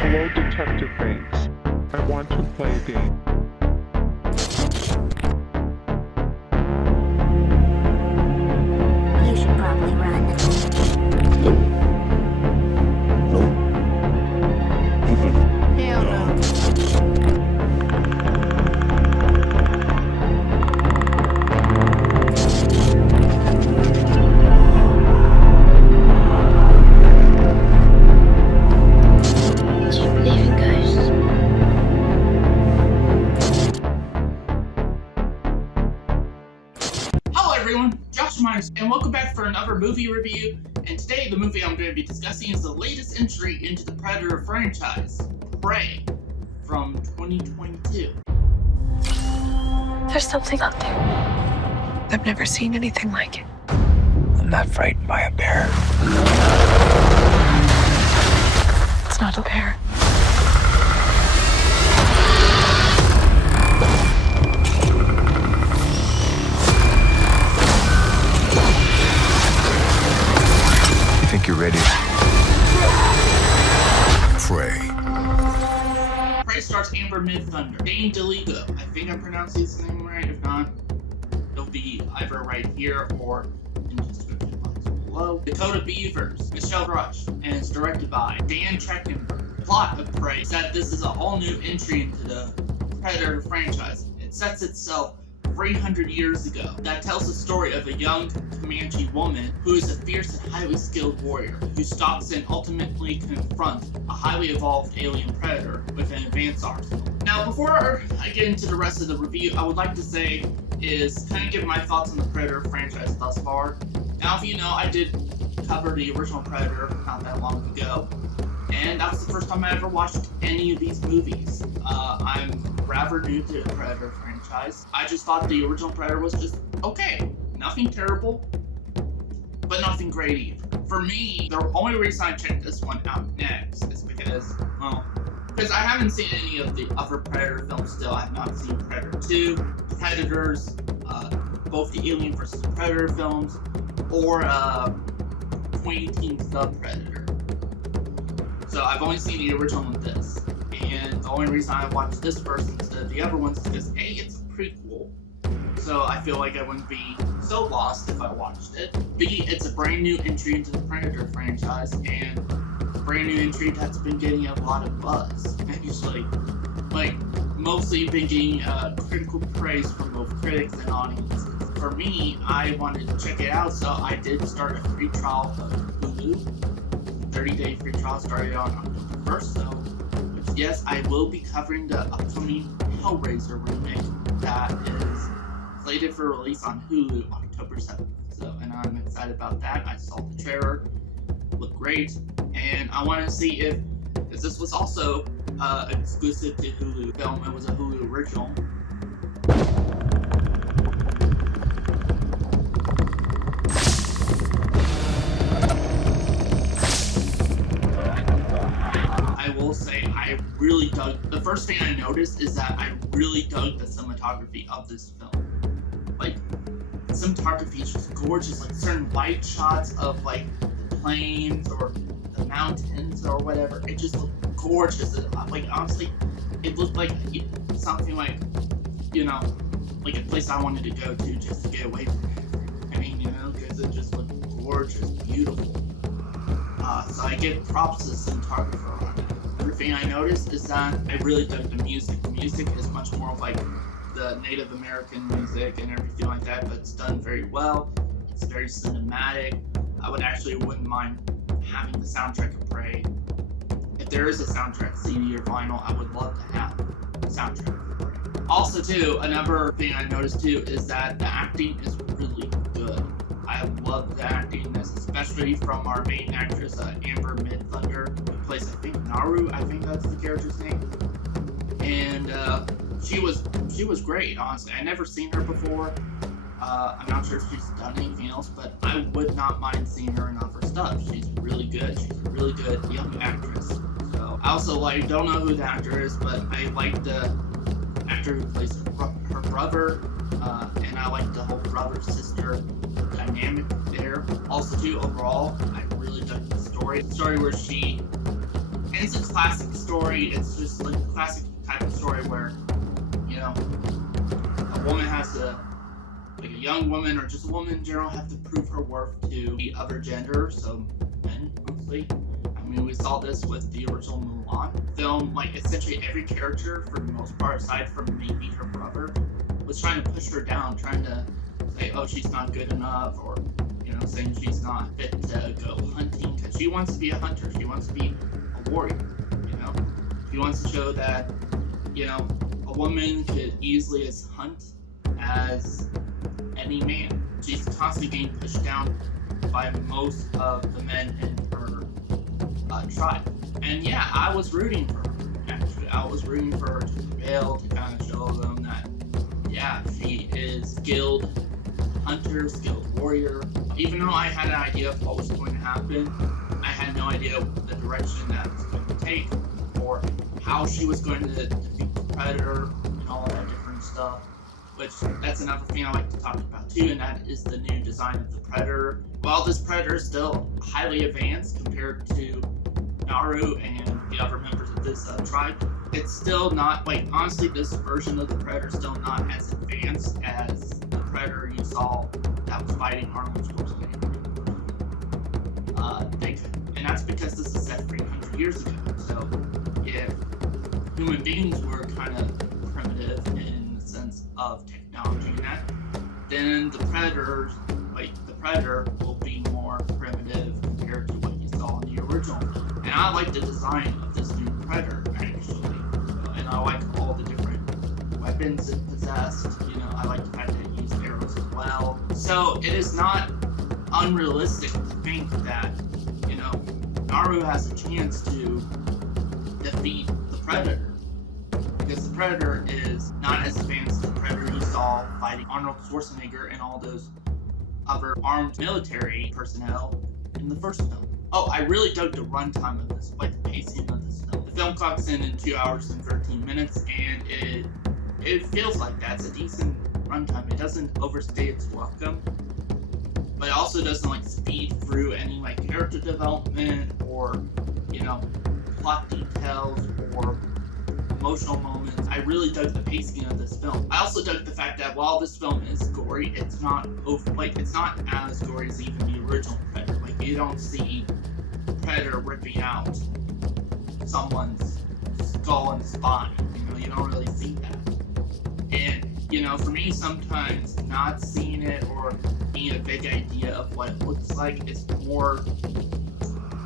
Hello, Detective Banks. I want to play a game. You should probably run. Nope. Nope. Hell no. Do you believe in ghosts? Hello everyone, Josh Myers, and welcome back for another movie review. And today the movie I'm going to be discussing is the latest entry into the Predator franchise, Prey, from 2022. There's something out there. I've never seen anything like it. I'm not frightened by a bear. It's not a bear. You think you're ready? Prey. Prey stars Amber Midthunder, Dane DeLego, I think I'm pronouncing his name right, if not, it'll be either right here or in the description box below. Dakota Beavers, Michelle Rush, and it's directed by Dan Trachtenberg. The plot of Prey is that this is a all new entry into the Predator franchise. It sets itself 300 years ago. That tells the story of a young Comanche woman who is a fierce and highly skilled warrior who stalks and ultimately confronts a highly evolved alien predator with an advanced arsenal. Now, before I get into the rest of the review, I would like to say is kind of give my thoughts on the Predator franchise thus far. Now, if you know, I did cover the original Predator not that long ago, and that was the first time I ever watched any of these movies. I'm rather new to the Predator franchise. I just thought the original Predator was just okay. Nothing terrible, but nothing great either. For me, the only reason I checked this one out next is because I haven't seen any of the other Predator films still. I have not seen Predator 2, Predators, both the Alien vs. Predator films, or 2018's The Predator. So I've only seen the original and this. And the only reason I watched this first instead of the other ones is because A, it's a prequel, so I feel like I wouldn't be so lost if I watched it. B, it's a brand new entry into the Predator franchise, and a brand new entry that's been getting a lot of buzz. Actually, mostly been getting critical praise from both critics and audience. For me, I wanted to check it out, so I did start a free trial of Hulu. 30-day free trial started on October 1st, so yes, I will be covering the upcoming Hellraiser remake that is slated for release on Hulu October 7th. So, and I'm excited about that. I saw the trailer, looked great, and I wanted to see if this was also exclusive to Hulu film. It was a Hulu original. I will say I really dug, the first thing I noticed is that I really dug the cinematography of this film. Like, the cinematography is just gorgeous, like certain white shots of like the plains or the mountains or whatever, it just looked gorgeous. Like, honestly, it looked like something like, you know, like a place I wanted to go to just to get away from it. I mean, you know, because it just looked gorgeous, beautiful. So I give props to the cinematographer on it. Another thing I noticed is that I really dug the music. The music is much more of like the Native American music and everything like that, but it's done very well. It's very cinematic. I wouldn't mind having the soundtrack of Prey. If there is a soundtrack CD or vinyl, I would love to have the soundtrack of Prey. Also too, another thing I noticed too is that the acting is really good. I love the acting, especially from our main actress, Amber Midthunder, who plays, I think, Naru. I think that's the character's name. And she was great, honestly. I never seen her before. I'm not sure if she's done anything else, but I would not mind seeing her in other stuff. She's really good. She's a really good young actress. So I also don't know who the actor is, but I like the actor who plays her brother, and I like the whole brother-sister dynamic there. Also too, overall, I really dug the story. The story where she And it's a classic story. It's just like a classic type of story where, you know, a woman has to, like a young woman or just a woman in general, have to prove her worth to the other gender, so men mostly. I mean, we saw this with the original Mulan film. Like, essentially every character, for the most part, aside from maybe her brother, was trying to push her down, trying to say, oh, she's not good enough, or, you know, saying she's not fit to go hunting, because she wants to be a hunter, she wants to be a warrior, you know? She wants to show that, you know, a woman could easily as hunt as any man. She's constantly getting pushed down by most of the men in her tribe. And yeah, I was rooting for her, actually. I was rooting for her to prevail, to kind of show them that, yeah, she is skilled hunter, skilled warrior. Even though I had an idea of what was going to happen, I had no idea the direction that it was going to take, or how she was going to defeat the Predator, and all that different stuff. Which, that's another thing I like to talk about too, and that is the new design of the Predator. While this Predator is still highly advanced compared to Naru and the other members of this tribe, it's still not, like, honestly, this version of the Predator is still not as advanced as the Predator you saw that was fighting Arnold Schwarzenegger. And that's because this is set 300 years ago. So if human beings were kind of primitive in the sense of technology and that, then the Predator will be more primitive compared to what you saw in the original. And I like the design of this new Predator, actually. And I like all the different weapons it possessed. You know, I like the fact that it used arrows as well. So it is not unrealistic to think that, you know, Naru has a chance to defeat the Predator. Because the Predator is not as advanced as the Predator you saw fighting Arnold Schwarzenegger and all those other armed military personnel in the first film. Oh, I really dug the runtime of this, like the pacing of this film. The film clocks in 2 hours and 13 minutes, and it feels like that's a decent runtime. It doesn't overstay its welcome, but it also doesn't like speed through any like character development or, you know, plot details or emotional moments. I really dug the pacing of this film. I also dug the fact that while this film is gory, it's not it's not as gory as even the original Predator. Like, you don't see Predator ripping out someone's skull and spine. You know, you don't really see that. And, you know, for me, sometimes not seeing it or being a big idea of what it looks like is more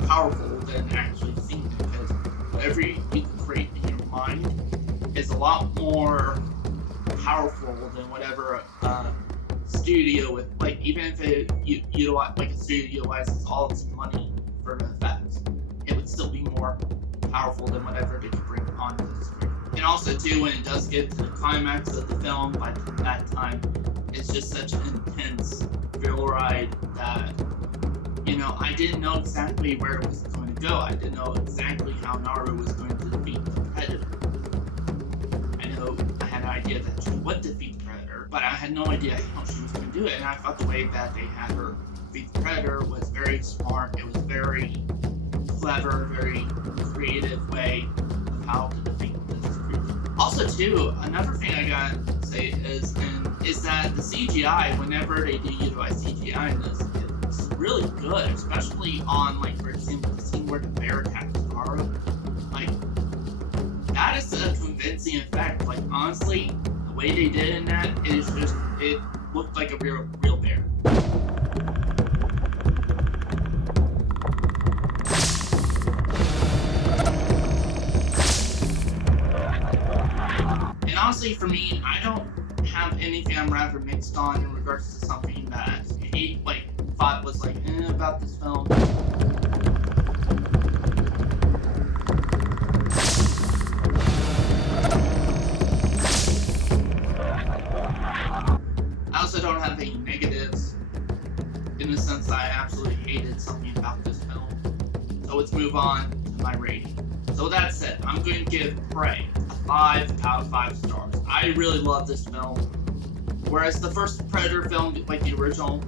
powerful than actually seeing it, because whatever you can create in your mind is a lot more powerful than whatever studio with, like, even if it utilize, like, a studio utilizes all its money for the effects, it would still be more powerful than whatever they could bring onto the screen. And also too, when it does get to the climax of the film, by that time, it's just such an intense thrill ride that, you know, I didn't know exactly where it was going to go. I didn't know exactly how Naru was going to defeat the Predator. I know I had an idea that she would defeat the Predator, but I had no idea how she was going to do it. And I thought the way that they had her defeat the Predator was very smart. It was very clever, very creative way of how to defeat this creature. Also too, another thing I gotta say is that the CGI, whenever they do utilize CGI in this, it's really good, especially on, like, for example, the scene where the bear attacks Naru. Like, that is a convincing effect. Like, honestly, the way they did in that is just, it looked like a real bear. And honestly, for me, I don't have anything I'm rather mixed on in regards to something that he, like, thought was, like, about this film. I also don't have any negatives in the sense that I absolutely hated something about this film. So let's move on to my rating. So with that said, I'm going to give Prey a 5 out of 5 stars. I really love this film. Whereas the first Predator film, like the original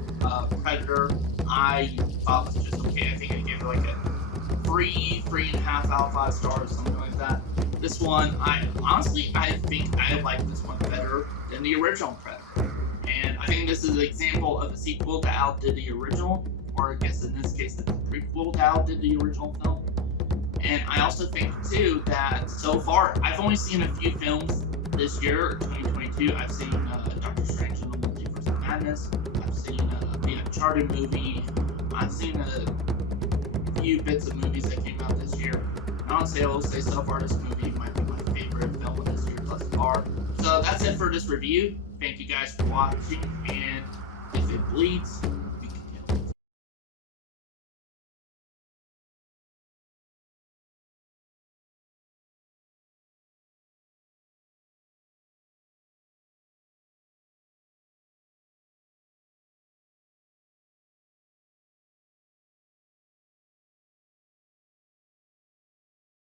Predator, I thought was just okay. I think I gave it like a 3.5 out of 5 stars, something like that. This one, I think I like this one better than the original Predator. And I think this is an example of a sequel that outdid the original, or I guess in this case, the prequel that outdid the original film. And I also think, too, that so far, I've only seen a few films this year, 2022. I've seen Doctor Strange in the Multiverse of Madness. I've seen the Uncharted movie. I've seen a few bits of movies that came out this year. And honestly, I will say so far this movie might be my favorite film of this year thus far. So that's it for this review. Thank you guys for watching, and if it bleeds,